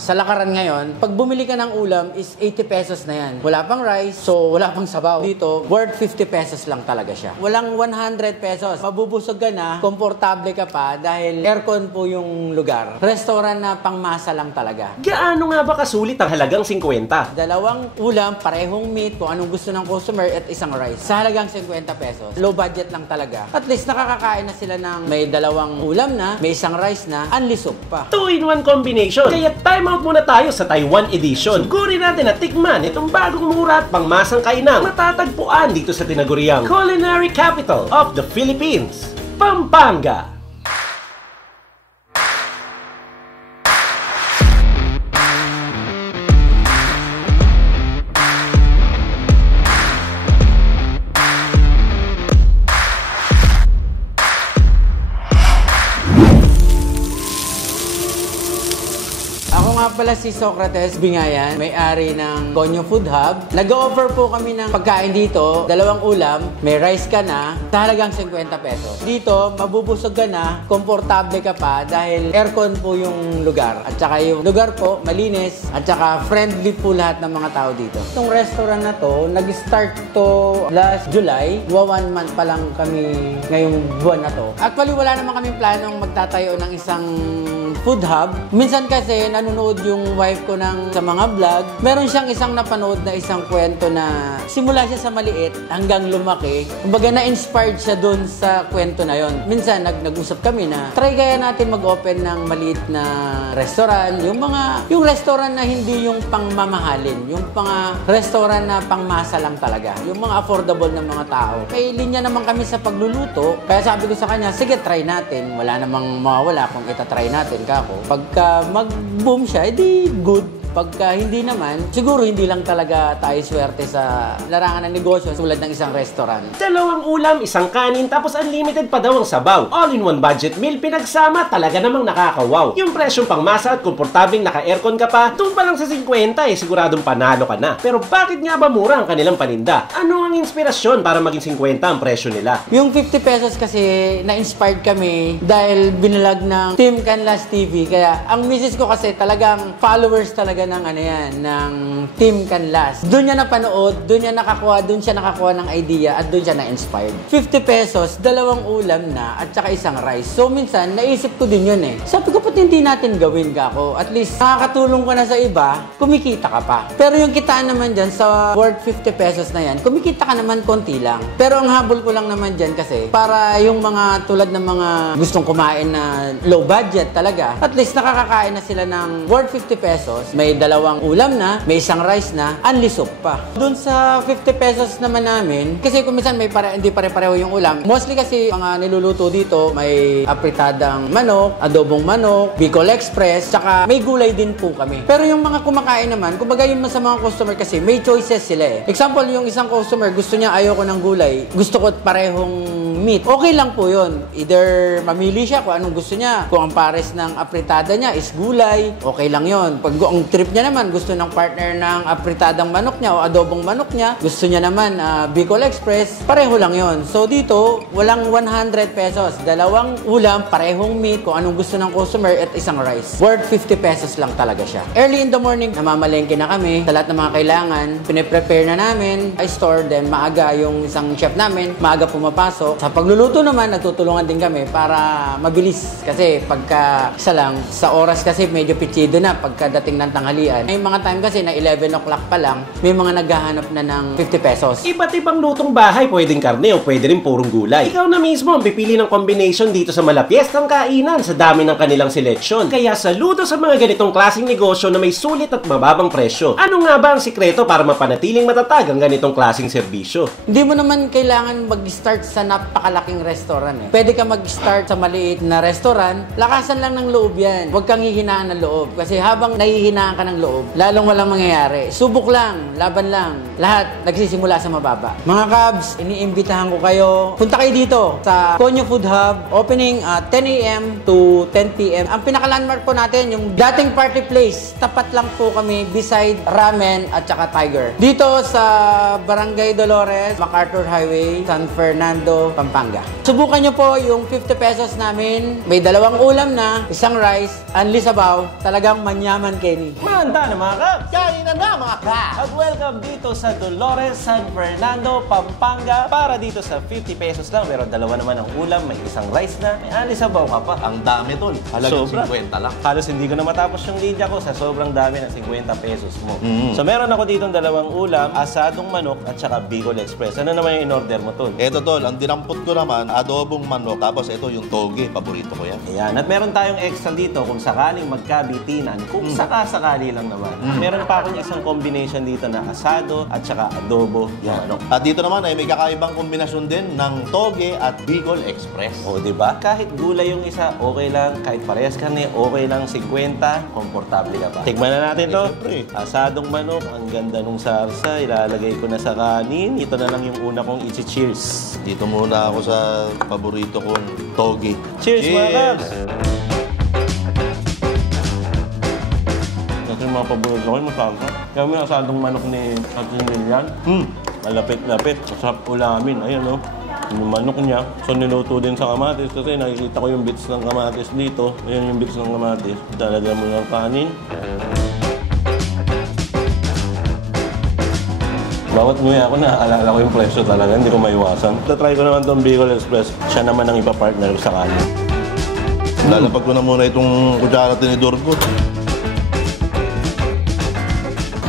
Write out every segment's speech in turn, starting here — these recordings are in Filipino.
Sa lakaran ngayon, pag bumili ka ng ulam is 80 pesos na yan. Wala pang rice, so wala pang sabaw. Dito, worth 50 pesos lang talaga siya. Walang 100 pesos. Mabubusog ka na, komportable ka pa dahil aircon po yung lugar. Restaurant na pangmasa lang talaga. Gaano nga ba kasulit ang halagang 50? Dalawang ulam, parehong meat, kung anong gusto ng customer at isang rice. Sa halagang 50 pesos. Low budget lang talaga. At least nakakakain na sila ng may dalawang ulam na, may isang rice na, unlisok pa. 2-in-1 combination. Kaya time out muna tayo sa Taiwan Edition. Sugurin natin na tikman itong bagong mura at pangmasang kainang matatagpuan dito sa tinaguriang Culinary Capital of the Philippines, Pampanga. Nga pala si Socrates Bingayan, may-ari ng Gonyo Food Hub. Nag-offer po kami ng pagkain dito, dalawang ulam, may rice ka na, sa halagang 50 pesos. Dito, mabubusog ka na, komportable ka pa dahil aircon po yung lugar. At saka yung lugar po, malinis, at saka friendly po lahat ng mga tao dito. Itong restaurant na to, nag-start to last July. 1 month pa lang kami ngayong buwan na to. Actually, wala naman kaming planong magtatayo ng isang food hub. Minsan kasi nanonood yung wife ko sa mga vlog. Meron siyang isang napanood na isang kwento na simula siya sa maliit hanggang lumaki. Kumbaga na-inspired siya dun sa kwento na yon. Minsan nag-usap kami na try kaya natin mag-open ng maliit na restaurant. Yung restaurant na hindi yung pangmamahalin. Yung restaurant na pangmasa lang talaga. Yung mga affordable ng mga tao. May linya naman kami sa pagluluto. Kaya sabi ko sa kanya, sige try natin. Wala namang mawawala kung itatry natin. Pagka mag-boom siya, edi good. Pagka hindi naman, siguro hindi lang talaga tayo swerte sa larangan ng negosyo tulad ng isang restaurant. Dalawang ulam, isang kanin, tapos unlimited pa daw ang sabaw. All-in-one budget meal, pinagsama, talaga namang nakakawaw. Yung presyong pangmasa at komportabling naka-aircon ka pa, doon pa lang sa 50 siguradong panalo ka na. Pero bakit nga ba mura ang kanilang paninda? Ano ang inspirasyon para maging 50 ang presyo nila? Yung 50 pesos kasi na-inspired kami dahil binalag ng Team Canlas TV. Kaya ang misis ko kasi talagang followers talaga ng Team Canlas. Doon niya napanood, doon siya nakakuha ng idea at doon siya na-inspired. 50 pesos, dalawang ulam na at saka isang rice. So minsan, naisip ko din yun eh. Sabi ko, ba't hindi natin gawin kako? At least, nakakatulong ko na sa iba, kumikita ka pa. Pero yung kitaan naman dyan, sa worth 50 pesos na yan, kumikita ka naman konti lang. Pero ang habol ko lang naman dyan kasi, para yung mga tulad ng mga gustong kumain na low budget talaga, at least nakakakain na sila ng worth 50 pesos, may dalawang ulam na, may isang rice na, unlisok pa. Doon sa 50 pesos naman namin, kasi kung minsan hindi pare-pareho yung ulam, mostly kasi mga niluluto dito, may apritadang manok, adobong manok, Bicol Express, tsaka may gulay din po kami. Pero yung mga kumakain naman, kumbaga yung sa mga customer kasi, may choices sila eh. Example, yung isang customer, gusto niya ayoko ng gulay, gusto ko parehong meat. Okay lang po yun. Either mamili siya kung anong gusto niya. Kung ang pares ng apritada niya is gulay, okay lang yun. Pag ang trip niya naman, gusto ng partner ng apritadang manok niya o adobong manok niya, gusto niya naman Bicol Express, pareho lang yun. So dito, walang 100 pesos. Dalawang ulam, parehong meat, kung anong gusto ng customer at isang rice. Worth 50 pesos lang talaga siya. Early in the morning, namamalengke na kami sa lahat ng mga kailangan. Pine-prepare na namin. I store them. Maaga yung isang chef namin. Maaga pumapasok. Sa pagluluto naman, nagtutulungan din kami para mabilis. Kasi pagka isa lang, sa oras kasi medyo pichido na pagkadating ng tanghalian. May mga time kasi na 11 o'clock pa lang, may mga naghahanap na ng 50 pesos. Iba't ibang lutong bahay, pwedeng karne o pwede rin purong gulay. Ikaw na mismo ang pipili ng combination dito sa malapiestang kainan sa dami ng kanilang seleksyon. Kaya saludo sa mga ganitong klaseng negosyo na may sulit at mababang presyo. Ano nga ba ang sikreto para mapanatiling matatag ang ganitong klaseng serbisyo? Hindi mo naman kailangan mag-start sa napakalaking restaurant eh. Pwede ka mag-start sa maliit na restaurant, lakasan lang ng loob yan. Huwag kang hihinaan ng loob. Kasi habang nahihinaan ka ng loob, lalong walang mangyayari. Subok lang, laban lang. Lahat nagsisimula sa mababa. Mga Kabs, iniimbitahan ko kayo. Punta kayo dito sa Konyo Food Hub. Opening 10 a.m. to 10 p.m. Ang pinaka-landmark po natin, yung dating party place. Tapat lang po kami beside Ramen at saka Tiger. Dito sa Barangay Dolores, MacArthur Highway, San Fernando, Pampanga. Subukan nyo po yung 50 pesos namin. May 2 ulam na, isang rice, unli sabaw. Talagang manyaman, Kenny. Manda na mga Kabs! Kain na na mga Kabs! At welcome dito sa Dolores, San Fernando, Pampanga. Para dito sa 50 pesos lang, meron 2 naman ang ulam, may isang rice na, may ali sabaw ka pa. Ang dami tol. Halagang Sobra. 50 lang. Halos hindi ko na matapos yung linya ko sa sobrang dami ng 50 pesos mo. So meron ako dito 2 ulam, asadong manok at saka Bicol Express. Ano naman yung in-order mo tol? Eto tol, ang dinampot ko naman, adobong manok. Tapos ito yung toge, paborito ko yan. Ayan. At meron tayong extra dito kung sakaling magkabitinan. Kung sakali lang naman. Meron pa akong isang combination dito na asado at saka adobo. Yan. Ano? At dito naman ay may kakaibang kombinasyon din ng toge at Bicol Express. O, di ba? Kahit gulay yung isa, okay lang. Kahit parehas karne, okay lang. 50, komportable ka pa. Tikman na natin to. Siyempre. Asadong manok. Ang ganda nung sarsa. Ilalagay ko na sa kanin. Ito na lang yung una kong i-cheers. Dito muna ako sa paborito kong toge. Cheers, mga Kabs! Ito yung mga paborito ko, masarap. Kaya may asadong manok ni Ate Lilian. Malapit-lapit. Masarap ulamin. Ayan, no? Yung manok niya. So, niluto din sa kamatis kasi nakikita ko yung bits ng kamatis dito. Ayan yung bits ng kamatis. Talaga mo yung kanin. Bawat nguya ako, naaalala ko yung presyo talaga. Hindi ko maiwasan. Tatry ko naman itong Bicol Express. Siya naman ang ipapartner sa kanin. Lalapag ko na muna itong kutsara tinidor ko.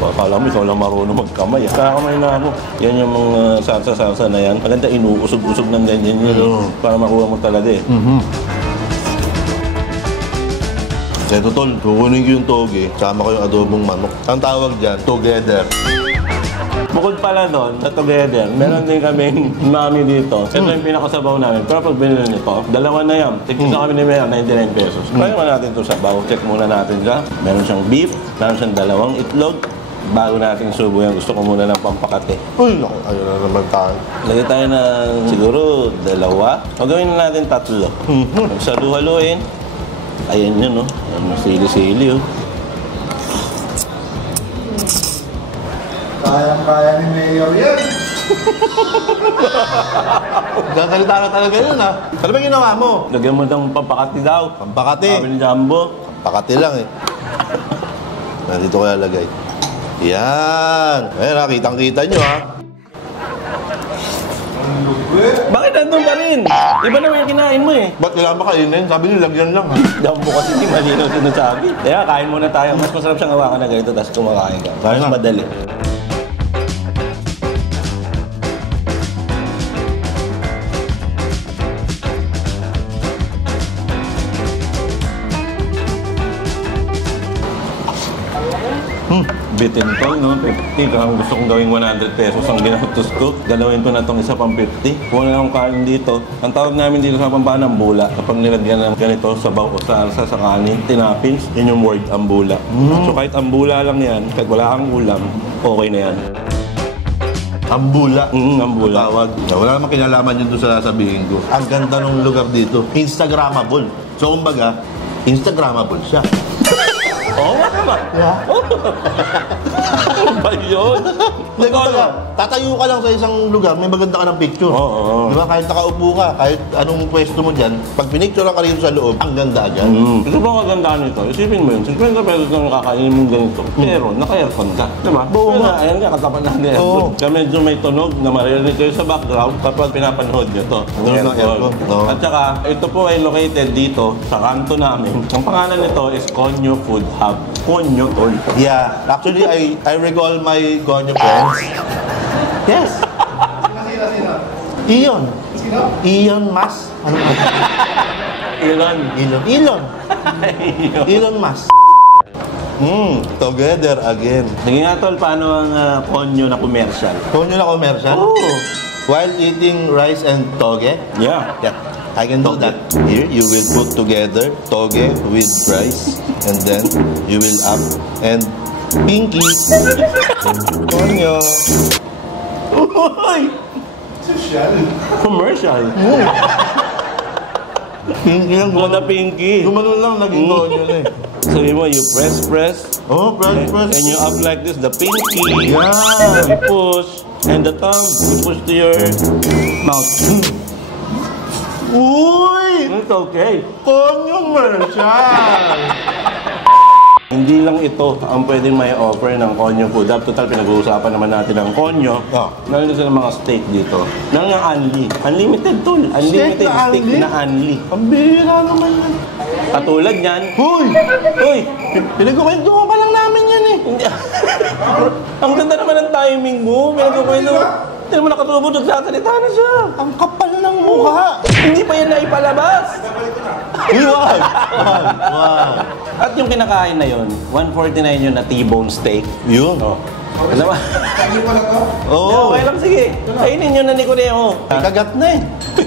Akala mo, ikaw lang marunong magkamay. Kakamay na ako. Yan yung mga salsa-salsa na yan. Maganda, inuusog-usog ng ganyan yun. Para makuha mo talaga eh. Eto tol, kukunin ko yung toge, sama ko yung adobong manok. Ang tawag dyan, together. Bukod pala doon, sa Together, meron din kaming mami dito. Ito yung pinakasabaw namin. Pero pag binili nito, 2 na yan. Tigisa kami ni Mea, 99 pesos. Kaya mo natin ito sabaw. Check muna natin siya. Meron siyang beef, meron siyang 2 itlog. Bago natin subo yan, gusto ko muna ng pampakate. Uy, ayun na naman tayo. Lagay tayo ng siguro 2. O gawin na natin 3. Saluhaluin. Ayan yun, no? Sili-sili, oh. Kayang-kaya ni Mayor yan. Gagalita na talaga yun, ha? Ano ba ginawa mo? Lagyan mo ng pampakati daw. Pampakati. Sabi ni Jumbo. Pakati lang, eh. Nandito ko lalagay. Yan. Ayan, ha? Kitang-kita nyo, ha? Bakit nandun pa rin? Iba naman yung kinain mo, eh. Ba't kailangan ba kainin? Sabi nyo, lagyan lang, ha? Jumbo kasi hindi malinaw sinasabi. Kaya kain muna tayo. Mas masarap siyang hawakan na ganito, tapos kumakain ka. Kain Mas na. madali. Bitin to, no? 50. Kung gusto kong gawing 100 pesos ang ginautos ko, galawin ko na itong isa pang 50. Kung na akong kain dito, ang tawag namin dito sa Pampanga, ambula. Kapag nilagyan ng ganito, sabaw o salsa sa kanin, tinapins, yun yung word, ambula. So kahit ambula lang yan, kahit wala kang ulam, okay na yan. Ambula. Ambula. Tawag. Wala namang kinalaman yun doon sa sasabihin ko. Ang ganda ng lugar dito. Instagrammable. So, kumbaga, Instagrammable siya. Oo nga naman. Ano ba yun? Hindi, kumbaga, tatayo ka lang sa isang lugar, may maganda ka ng picture. Oo. Di ba? Kahit nakaupo ka, kahit anong pwesto mo dyan, pag pinicture ka rito sa loob, ang ganda agad. Ito ba ang kagandaan nito? Isipin mo yun, 50 pesos lang kakainin mo ganito. Pero, naka-aircon ka. Diba? Oo Pero nga. ayan nga, katapat na ng Oo. aircon. Kaya medyo may tunog na maririnig kayo sa background kapag pinapanood nyo to. Tunog ng aircon. Oo. At saka, ito po ay located dito sa kanto namin. Ang pangalan nito is Konyo Food Hub. Konyo, tol. Yeah. Actually, I recall my Gonyo friends. Yes. Sino? Iyon. Sino? Iyon Mas. Ano ba? Elon. Elon. Elon Mas. Together again. Sige nga, tol, paano ang Konyo na commercial? Gonyo na commercial? Oo. While eating rice and toge? Yeah. Yeah. I can do that. Here, you will put together toge with rice. and then you will up, and pinky. Konyo. Uy! Social. Commercial. Pinky lang. Gumana pinky. Gumano lang, naging konyo na eh. Sabi mo, you press. Oh, press. And you up like this, the pinky. Yeah. You push. And the thumb, you push to your mouth. Uy! It's okay. Konyong commercial! Hindi lang ito ang pwedeng may offer ng Konyo Food Hub. Total, pinag-uusapan naman natin ang Konyo. Oh. Meron sila mga steak dito. Nang nga unli. Unlimited tol. Unlimited steak na unli. Ang bihira naman yan. Katulad yan. Uy! Uy! Pinagkukwento ko pa lang namin yan eh. Hindi. Ang ganda naman ng timing mo. Pinag-ukwento mo. Hindi naman nakatubo doon. Sasalita na siya. Ang kapal ng mukha. Hindi pa yan naipalabas. Iwan! Wow! At yung kinakain na yun, 149 yun na T-bone steak. Yun. Oh. Alam mo? Sabi ko na to. Oo. Okay lang, sige. Kainin nyo na ni Coreo. May kagat na eh.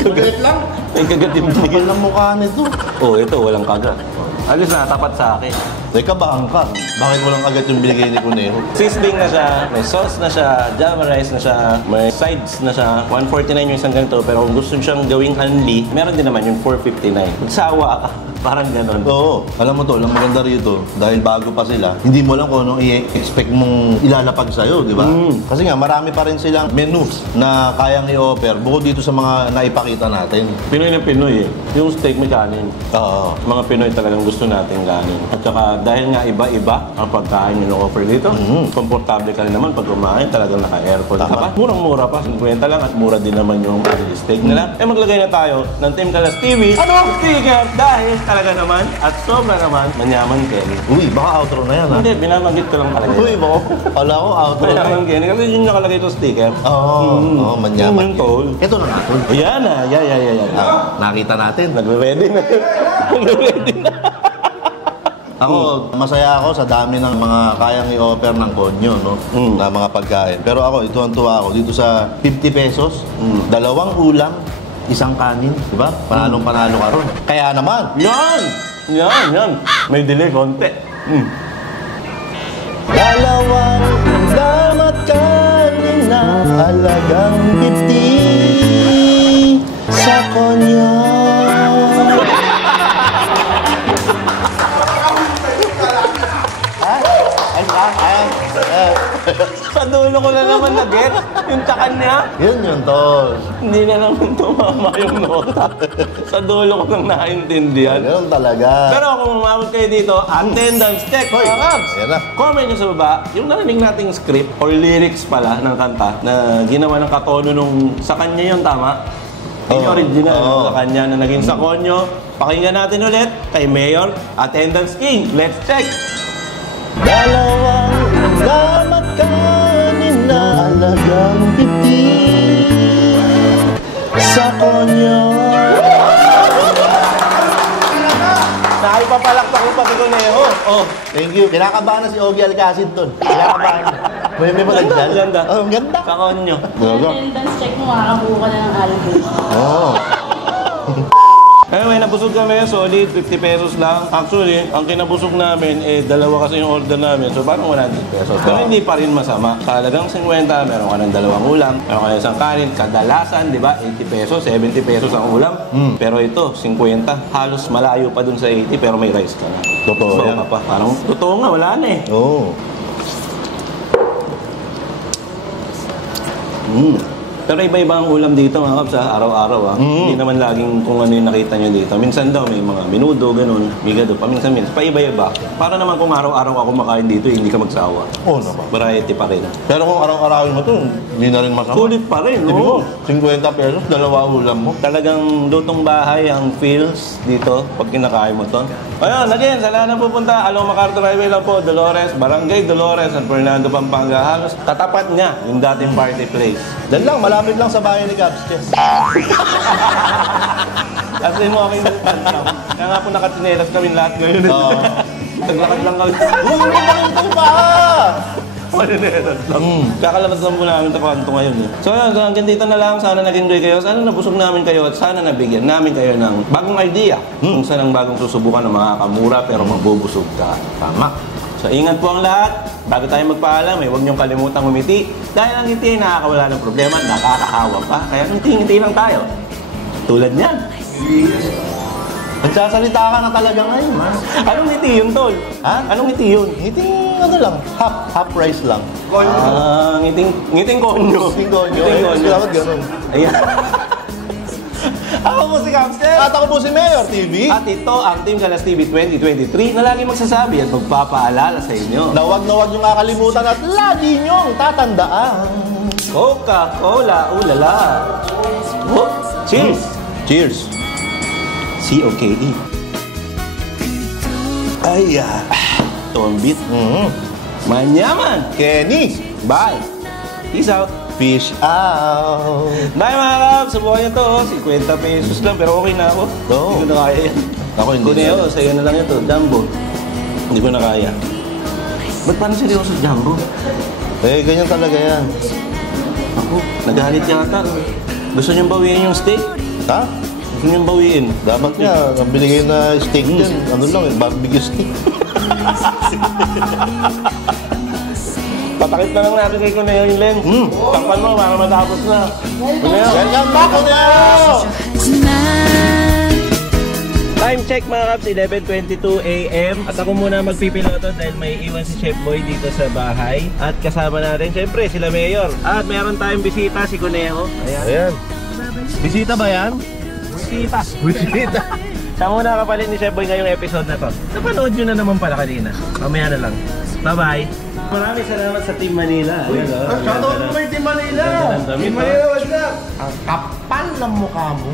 Maliit lang. May kagat yung Kapal bigil. ng mukha nito. Oh, ito, walang kagat. Alis na, tapat sa akin. Teka, baka ka. Bakit walang kagat yung binigay ni Cuneo? Sizzling na siya, may sauce na siya, java rice na siya, may sides na siya. 149 yung isang ganito, pero kung gusto siyang gawing unli, meron din naman yung 459. Magsawa ka, parang ganon. Oo. Alam mo to, ang maganda rito, dahil bago pa sila, hindi mo lang kung anong i-expect mong ilalapag sa'yo, di ba? Kasi nga, marami pa rin silang menus na kayang i-offer bukod dito sa mga naipakita natin. Pinoy na Pinoy eh. Yung steak may kanin. Oo. Mga Pinoy talagang gusto natin kanin. At saka dahil nga iba-iba ang pagkain yung offer dito, komportable ka rin naman pag kumain, talagang naka-aircon ka pa. Murang-mura pa, 50 lang at mura din naman yung steak nila. Eh maglagay na tayo ng Team Kalas TV. Ano? Sticker! Dahil talaga naman at sobra naman manyaman Kenny. Uy, baka outro na yan, ha? Hindi, binabanggit ko lang talaga. Uy, bako. Wala ko, outro na Manyaman yan. Kenny kasi yun nakalagay itong sticker. Oo, manyaman. Yung tol. Ito na nga, tol. Ayan na, yan. Nakita natin. Nagre-ready na. Nagre-ready na. Ako, masaya ako sa dami ng mga kayang i-offer ng Konyo, no? Na mga pagkain. Pero ako, ito ang tuwa ako. Dito sa 50 pesos, dalawang ulam, isang kanin, di ba? Panalong-panalo ka ron. Kaya naman, Yan. May delay konti. dalawang ulam at kanin na halagang 50 sa Konyo. Sa dulo ko na naman na-get yung tsakan niya. Yun, tol. Hindi na naman tumama yung nota. Sa dulo ko nang nakaintindihan. Ganun talaga. Pero kung umabot kayo dito, attendance check, Hoy, mga kabs. ayan na. Comment nyo sa baba, yung narinig nating script or lyrics pala ng kanta na ginawa ng Katono nung sa kanya yun, tama? Yung Oo. original Oo. sa kanya na naging sa konyo. Pakinggan natin ulit kay Mayor, Attendance King. Let's check! Dalawang ulam at kanin na halagang 50 sa Konyo. Nakipapalakpak ko pati ko Neo. Oh, thank you. Kinakabahan na si Ogie Alcacid doon. Kinakabahan. May malagdan. Ang ganda. Oh, ang ganda. Sa konyo. Attendance check mo, makakabuo ka na ng album. Oh. Anyway, nabusog kami, solid, 50 pesos lang. Actually, ang kinabusog namin, dalawa kasi yung order namin. So, parang 100 pesos. Pero hindi pa rin masama. Sa halagang 50, meron ka ng dalawang ulam. Meron ka ng isang kanin. Kadalasan, di ba, 80 pesos, 70 pesos ang ulam. Pero ito, 50. Halos malayo pa dun sa 80, pero may rice ka na. Totoo So, yan. pa. Parang, totoo nga, wala na eh. Oh. Pero iba-iba ang ulam dito mga kaps ha, araw-araw ha. Hindi naman laging kung ano yung nakita nyo dito. Minsan daw may mga minudo, ganun, migado, paminsan-minsan. Pa-iba-iba. Para naman kung araw-araw ako makain dito, hindi ka magsawa. Oo naman. Variety pa rin. Pero kung araw-arawin mo to, hindi na rin masama. Sulit pa rin, Ibig mo, no? 50 pesos, dalawa ulam mo. Talagang lutong bahay ang feels dito pag kinakain mo to. Ayun, again, sa lahat na pupunta, Along MacArthur Highway lang po, Dolores, Barangay Dolores, San Fernando, Pampanga. Halos katapat niya yung dating party place. Diyan lang, malapit lang sa bahay ni Gabs. Yes. Kasi mo aking nagpantang. Kaya nga po nakatinelas kami lahat ngayon. Oo. Naglakad lang kami. Uy, may nakita pa! Marineros lang. Kakalabas lang po namin ito kanto ngayon eh. So yun, hanggang dito na lang. Sana nag-enjoy kayo. Sana nabusog namin kayo at sana nabigyan namin kayo ng bagong idea. Kung saan ang bagong susubukan ng makakamura pero magbubusog ka. Tama. So ingat po ang lahat. Bago tayo magpaalam, huwag niyong kalimutang umiti. Dahil ang ngiti ay nakakawala ng problema at nakakakawa pa. Kaya ngiti-ngiti lang tayo. Tulad niyan. Nagsasalita ka na talaga ngayon, ha? Anong ngiti yun, Tol? Ha? Anong ngiti yun? Ngiting ano lang, half rice lang. Ngiting konyo. Ngiting konyo. Ngiting konyo. Dapat ganun. Ayan. Ako po si Kamster. At ako po si Mayor TV. At ito ang Team Kalas TV 2023 na lagi magsasabi at magpapaalala sa inyo. Na huwag niyong kakalimutan at lagi niyong tatandaan. Coca-Cola, ulala. Oh, cheers! Cheers! C-O-K-E. Ay, tombit. Manyaman. Kenny! Bye. Peace out. Fish out! Bye mga kap. Subukan nyo to. 50 pesos lang pero okay na ako. Oo. Hindi ko na kaya yan. Ako hindi Kuneo, na. sa'yo na lang ito. Jumbo. Hindi ko na kaya. Ba't parang seryoso Jumbo? Eh, ganyan talaga yan. Ako, nagalit yata. Gusto niyong bawiin yung steak? Ha? Gusto niyong bawiin? Dapat nga, ang binigay na steak dyan, ano lang, barbecue steak. Patakit na lang natin kay Kuneo yung lens. Takpan mo, baka matapos na. Kuneo. Welcome back, Kuneo! Time check mga kaps, 11:22 AM. At ako muna magpipiloto dahil may iwan si Chef Boy dito sa bahay. At kasama natin, syempre, sila Mayor. At meron tayong bisita, si Kuneo. Ayan. Ayan. Bisita ba yan? Bisita. Bisita. Siya muna kapalit ni Chef Boy ngayong episode na to. Napanood nyo na naman pala kanina. Mamaya na lang. Bye-bye. Maraming salamat sa Team Manila. Ayan, Shoutout mo may Team Manila! Team Manila, what's up? Ang kapal ng mukha mo.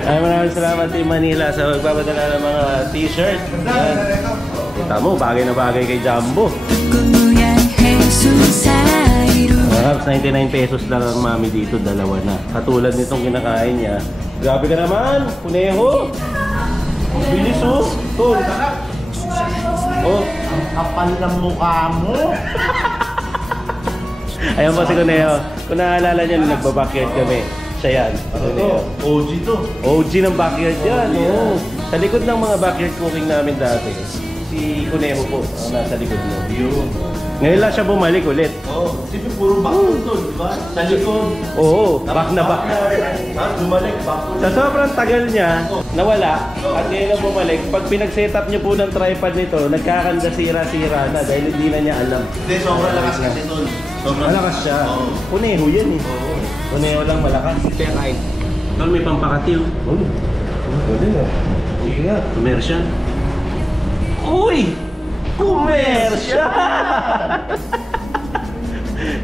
Ay, maraming salamat Team Manila sa magpapadala ng mga t-shirt. Ayan. Kita mo, bagay na bagay kay Jumbo. Mga kaps, 99 pesos lang ang mami dito, dalawa na. Katulad nitong kinakain niya. Grabe ka naman, Kuneho! Ang bilis oh! Tol! Oh! Ang kapal ng mukha mo. Ayan po si Kuneho. Kung naalala niyo, nung nagbabakyard kami, siya yan. Kuneho. OG to. OG ng backyard yan. Oo. Sa likod ng mga backyard cooking namin dati, si Kuneho po ang nasa likod mo. Yun. Ngayon lang siya bumalik ulit. Oo. Siyempre puro bakul to, di ba? Sa likod. Oo, back na back. Ha? Bumalik, bakul. Sa sobrang tagal niya, nawala. At ngayon lang bumalik. Pag pinag-set up niyo po ng tripod nito, nagkakanda sira-sira na dahil hindi na niya alam. Hindi, sobrang lakas kasi tol. Sobrang Malakas siya. Oo. Kuneho yan eh. Kuneho lang malakas. Kaya kain. Tol, may pampakatil. Oh. Pwede na. Sige nga. Commercial. Uy! Commercial!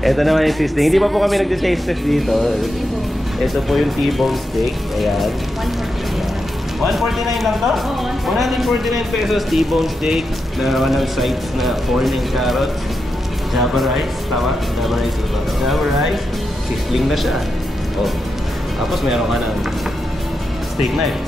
Ito naman yung tasting. Hindi pa po kami nag-taste test dito. Ito po yung T-bone steak. Ayan. 149 lang to? Oo, 149 pesos T-bone steak. Dalawa ng sides na corn and carrots. Java rice. Tama? Java rice ba? Java rice. Sizzling na siya. Oh. Tapos meron ka ng steak knife.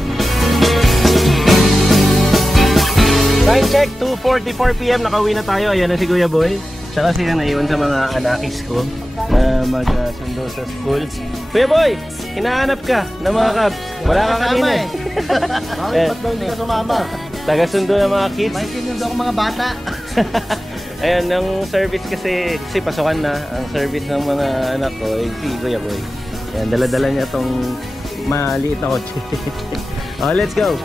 Time check, 2:44 PM. Nakauwi na tayo. Ayan na si Kuya Boy. Siya kasi yung naiwan sa mga anakis ko na mag-sundo sa school. Kuya Boy, hinahanap ka ng mga cabs. Wala ka kanina eh. Bakit ba't daw hindi ka sumama? Taga-sundo ng mga kids. May sinundo ako mga bata. Ayan, ang service kasi pasukan na. Ang service ng mga anak ko, si Kuya Boy. Ayan, dala-dala niya tong maliit na kotse. Oh, let's go!